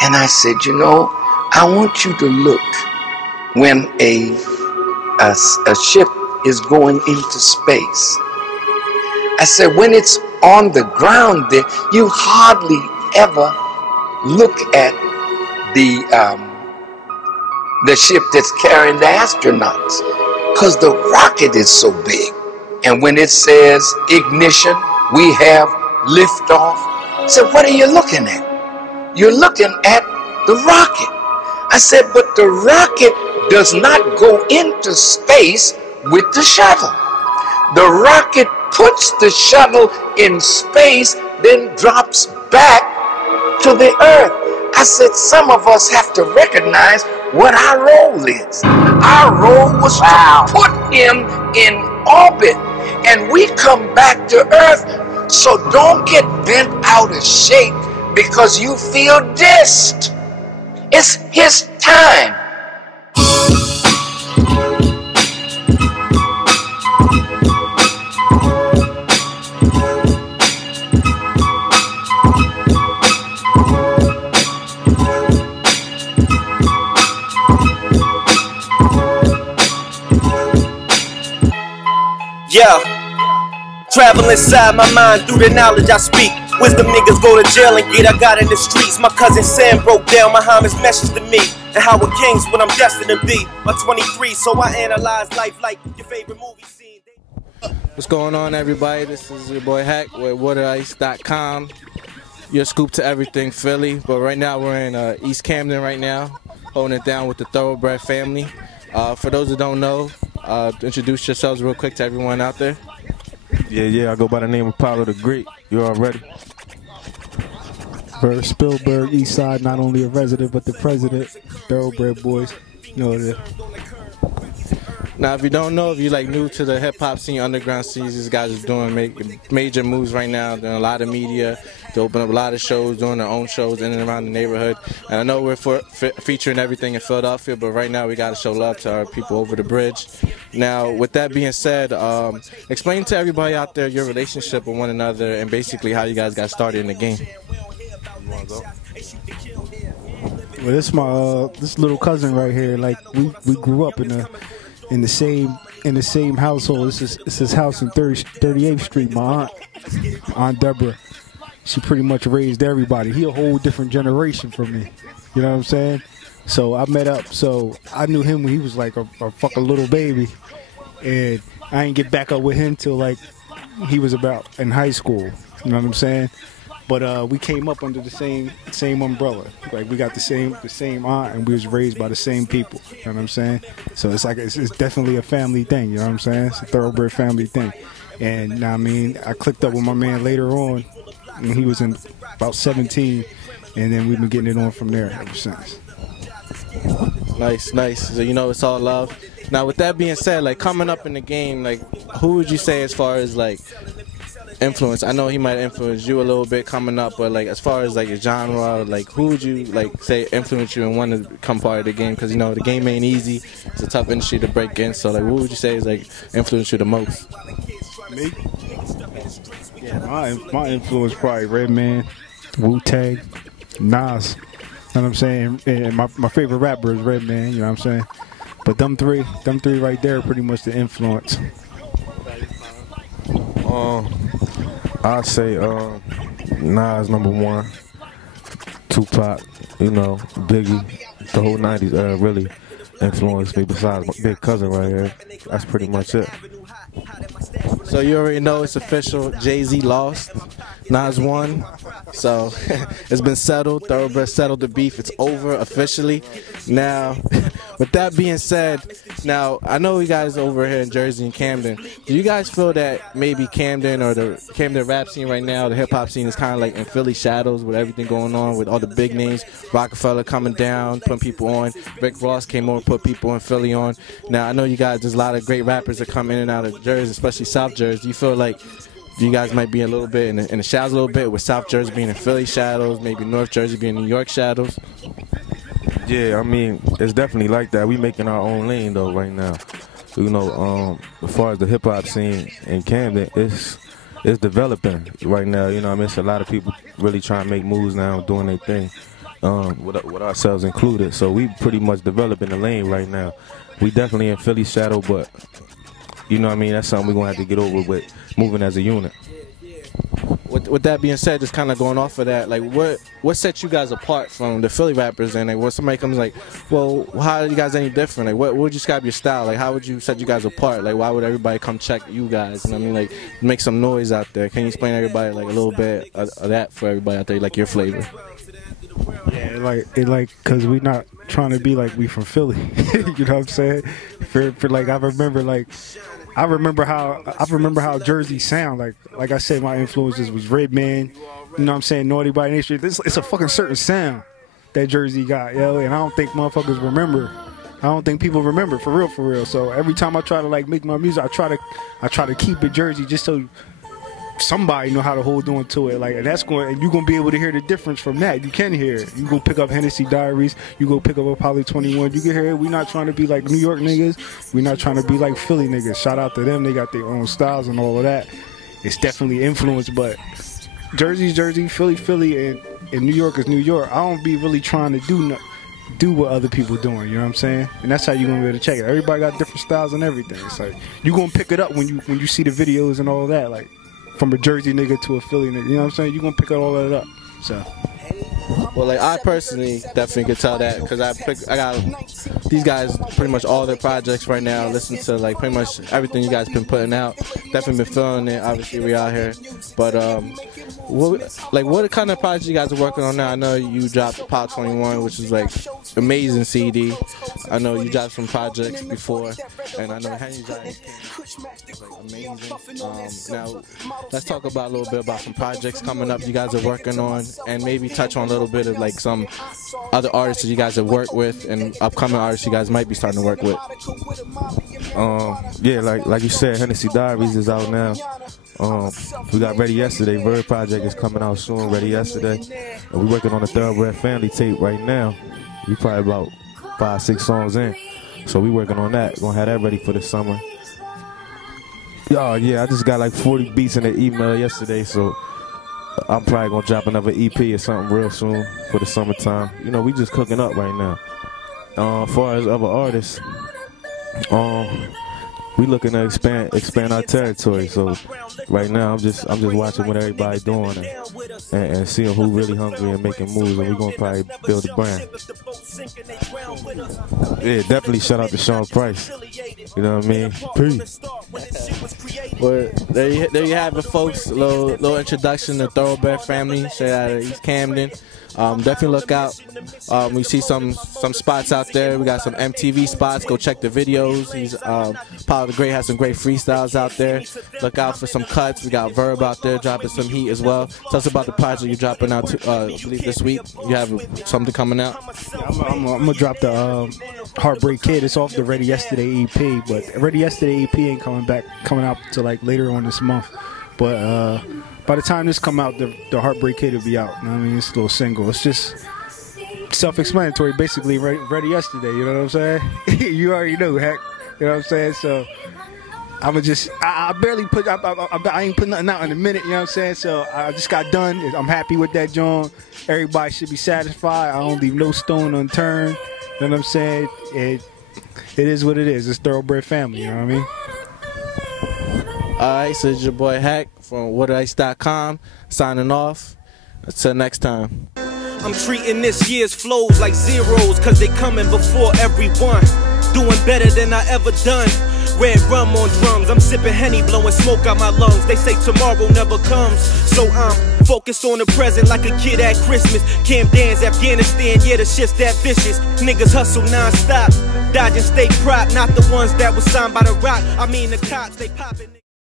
And I said, you know, I want you to look when a ship is going into space. I said, when it's on the ground there, you hardly ever look at the ship that's carrying the astronauts, because the rocket is so big. And when it says ignition, we have liftoff. I said, what are you looking at? You're looking at the rocket. I said, but the rocket does not go into space with the shuttle. The rocket puts the shuttle in space, then drops back to the earth. I said, some of us have to recognize what our role is. Our role was to put him in orbit, and we come back to earth. So don't get bent out of shape because you feel dissed. It's his time. Yeah, travel inside my mind through the knowledge I speak. Wisdom niggas go to jail and get I got in the streets. My cousin Sam broke down Muhammad's message to me and how a king's what I'm destined to be. I'm 23, so I analyze life like your favorite movie scene. What's going on, everybody? This is your boy Hack with waterice.com. Your scoop to everything Philly. But right now we're in East Camden right now, holding it down with the Throrobred family. For those who don't know, introduce yourselves real quick to everyone out there. Yeah, I go by the name of Paulo the Great. You all ready? Verb Spielberg, East Side, not only a resident but the president. Throrobred boys, you know what it is. Now, if you don't know, if you're like new to the hip hop scene, underground scenes, these guys are doing major moves right now. Doing a lot of media, to open up a lot of shows, doing their own shows in and around the neighborhood. And I know we're featuring everything in Philadelphia, but right now we got to show love to our people over the bridge. Now, with that being said, explain to everybody out there your relationship with one another and basically how you guys got started in the game. Well, this my this little cousin right here. Like we grew up in the same household. This is his house in 38th Street. My aunt Deborah, she pretty much raised everybody. He a whole different generation from me. You know what I'm saying? So I met up. So I knew him when he was like a fucking little baby, and I didn't get back up with him till like he was about in high school. You know what I'm saying? But we came up under the same umbrella. Like we got the same aunt, and we was raised by the same people. You know what I'm saying? So it's like it's definitely a family thing. You know what I'm saying? It's a Throrobred family thing. And I mean, I clicked up with my man later on when he was in about 17, and then we've been getting it on from there ever since. Nice. So you know it's all love. Now, with that being said, like coming up in the game, like who would you say as far as like influence? I know he might influence you a little bit coming up, but like as far as like a genre, like who would you like say influence you and want to become part of the game? Because you know the game ain't easy. It's a tough industry to break in. So like, what would you say is like influence you the most? Me? Yeah, my influence probably Redman, Wu-Tang, Nas. You know what I'm saying? And my favorite rapper is Redman. You know what I'm saying? But them three right there are pretty much the influence. I'd say Nas #1, Tupac, you know, Biggie, the whole 90s era really influenced me besides my big cousin right here. That's pretty much it. So you already know it's official, Jay-Z lost, Nas won, so it's been settled, Throrobred settled the beef, it's over officially. Now, with that being said, now I know you guys over here in Jersey and Camden, do you guys feel that maybe Camden or the Camden rap scene right now, the hip hop scene is kind of like in Philly shadows with everything going on with all the big names, Rockefeller coming down, putting people on, Rick Ross came over, put people in Philly on. Now I know you guys, there's a lot of great rappers that come in and out of Jersey, especially South Jersey. Do you feel like you guys might be a little bit in the shadows a little bit, with South Jersey being in Philly shadows, maybe North Jersey being in New York shadows? Yeah, I mean, it's definitely like that. We making our own lane though right now. You know, as far as the hip hop scene in Camden, it's developing right now. You know, I mean, it's a lot of people really trying to make moves now, doing their thing. with ourselves included. So we pretty much developing the lane right now. We definitely in Philly shadow, but you know what I mean, that's something we're gonna have to get over with moving as a unit. With that being said, just kind of going off of that, like what sets you guys apart from the Philly rappers? And like when somebody comes like, well, how are you guys any different? Like what would you describe your style? Like how would you set you guys apart? Like why would everybody come check you guys? You know what I mean? Like make some noise out there. Can you explain to everybody like a little bit of that for everybody out there, like your flavor? Yeah, cause we not trying to be like we from Philly. You know what I'm saying? For like I remember how Jersey sound. Like I said, my influences was Redman. You know what I'm saying? Naughty by Nature. It's a fucking certain sound that Jersey got, yo. And I don't think motherfuckers remember. I don't think people remember for real. So every time I try to like make my music, I try to keep it Jersey just so somebody know how to hold on to it. Like, and you're gonna be able to hear the difference from that. You can hear it. You go pick up Hennessy Diaries. You go pick up Apollo 21. You can hear it. We not trying to be like New York niggas. We not trying to be like Philly niggas. Shout out to them. They got their own styles and all of that. It's definitely influenced, but Jersey's Jersey, Philly, and New York is New York. I don't be really trying to do what other people doing, you know what I'm saying? And that's how you're gonna be able to check it. Everybody got different styles and everything. It's like you're gonna pick it up when you see the videos and all of that. Like from a Jersey nigga to a Philly nigga, you know what I'm saying? You're gonna pick all that up. So well, like I personally definitely could tell that because I got these guys pretty much all their projects right now. Listen to like pretty much everything you guys been putting out. Definitely been feeling it. Obviously we out here, but what kind of projects you guys are working on now? I know you dropped Power 21, which is like amazing CD. I know you dropped some projects before, and I know Henry Giants was like amazing. Now let's talk about a little bit about some projects coming up you guys are working on, and maybe touch on a little bit of like some other artists that you guys have worked with and upcoming artists you guys might be starting to work with. Yeah, like you said, Hennessy Diaries is out now. We got Ready Yesterday. Verb project is coming out soon. Ready Yesterday, and we're working on the Throrobred family tape right now. We probably about 5-6 songs in, so we working on that. Gonna have that ready for the summer. Oh yeah, I just got like 40 beats in the email yesterday, so I'm probably gonna drop another EP or something real soon for the summertime. You know, we just cooking up right now. As far as other artists, we looking to expand our territory. So right now, I'm just watching what everybody doing and seeing who really hungry and making moves, and we're gonna probably build a brand. Yeah, definitely shout out to Sean Price. You know what I mean? Peace. Well, there you have it, folks. A little introduction to Throrobred family. Straight out of East Camden. Definitely look out. We see some spots out there. We got some MTV spots. Go check the videos. He's Power the Great has some great freestyles out there. Look out for some cuts. We got Verb out there dropping some heat as well. Tell us about the project you're dropping out. I believe this week you have something coming out. I'm gonna drop the Heartbreak Kid. It's off the Ready Yesterday EP, but Ready Yesterday EP ain't coming out till like later on this month. But by the time this come out, the Heartbreak Kid will be out. You know what I mean? It's a little single. It's just self-explanatory, basically. Ready Yesterday. You know what I'm saying? You already know, heck. You know what I'm saying? So I'ma just I barely put I ain't put nothing out in a minute. You know what I'm saying? So I just got done. I'm happy with that, John. Everybody should be satisfied. I don't leave no stone unturned. You know what I'm saying? It is what it is. It's Throrobred family. You know what I mean? Alright, so it's your boy Hack from whatice.com signing off. Until next time. I'm treating this year's flows like zeros, cause they coming before everyone. Doing better than I ever done. Red rum on drums, I'm sipping Henny, blowing smoke out my lungs. They say tomorrow never comes, so I'm focused on the present like a kid at Christmas. Camden's Afghanistan, yeah, the shit's that vicious. Niggas hustle non-stop, dodging state prop, not the ones that was signed by the rock. I mean the cops, they popping.